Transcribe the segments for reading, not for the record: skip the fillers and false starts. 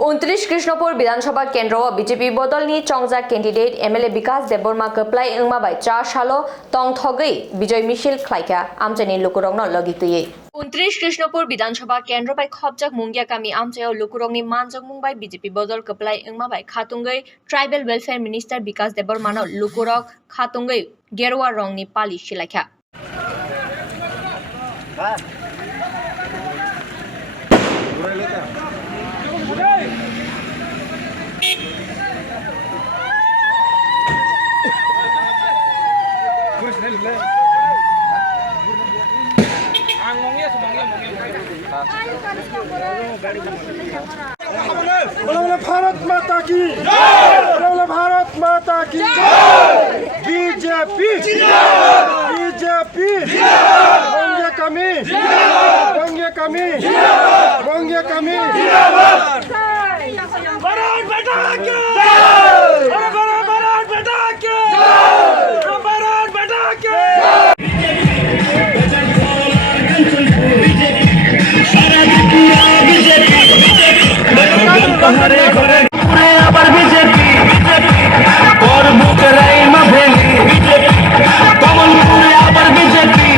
29 कृष्णपुर विधानसभा केंद्र बीजेपी बदलनी चौंजा candidate MLA विकास देबबर्मा कप्लाई इंगमाबाई 4 सालो तंगथगै विजय मिছিল खाइका आमचेनी लुकुरंगनो लगितुये 29 कृष्णपुर विधानसभा केंद्र बाय खबजक मुंगिया कामी आमचेयाव लुकुरंगनी मानजक मुंबाई बीजेपी बदल कप्लाई इंगमाबाई खातुंगै ट्राइबल वेलफेयर मिनिस्टर विकास देबबर्मानो लुकुरक खातुंगै गेरुवा रंगनी पाली सिलाइखा भारत माता की भारत माता की बीजेपी बीजेपी बंगे कमी बंगे कमी बंगे कमी भारत बेटा के भारत बेटा के भारत बेटा के ঘরে ঘরে ঘুরে আবার বিজেপি তোর বুকে রাইমা ভেঙে বিজেপি কমলপুরে আবার বিজেপি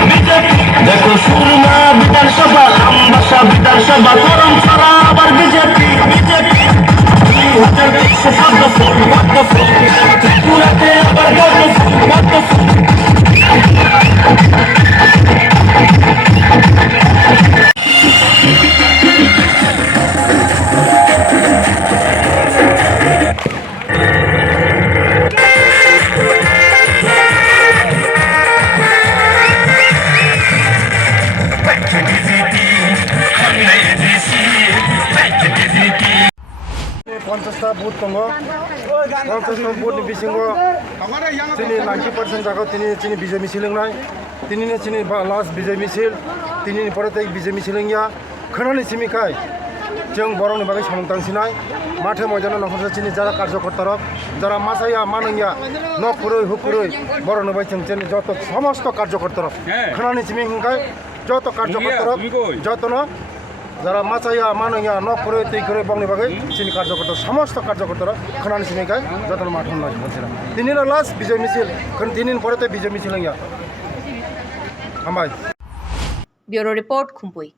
দেখো সুরমা বিধানসভা আমবাসা বিধানসভা করম ছাড়া আবার বিজেপি 2023 পদ্মফুল ত্রিপুরাতে আবার পদ্মফুল पन्चासटा बुथ दङ 50टा बुथनि बिसिङाव दिनै 90% जायगायाव दिनै बिजय मिছিল होनाय दिनैनो दिनै लास्ट बिजय मिছিল दिनैनि परे बिजय मिছিল गैया खोनानि सिमिखाय जों बरंनि बागै सोलोंतांसिनाय माथो मयदानाव नखरसे दिनै जारा कार्यकर्तारक যারা মাসাইয়া মানঙ্গিয়া নখুরৈ হুকুরৈ বরংनि बागै जों যত সমস্ত कार्यकर्तारक खोनानि सिमिखाय যত कार्यकर्तारक যতनो যারা মাচাইয়া মানইয়া নখরে তৈখরে বংনি বাগৈ চিনি কার্যকর্তা সমস্ত কার্যকর্তারা খনানি চিনিকায় যতন মাঠন নয় বলছিলাম দিনের লাস্ট বিজয় মিছিল কারণ দিনের পরেতে বিজয় মিছিল হামাই ব্যুরো রিপোর্ট খুমপুই।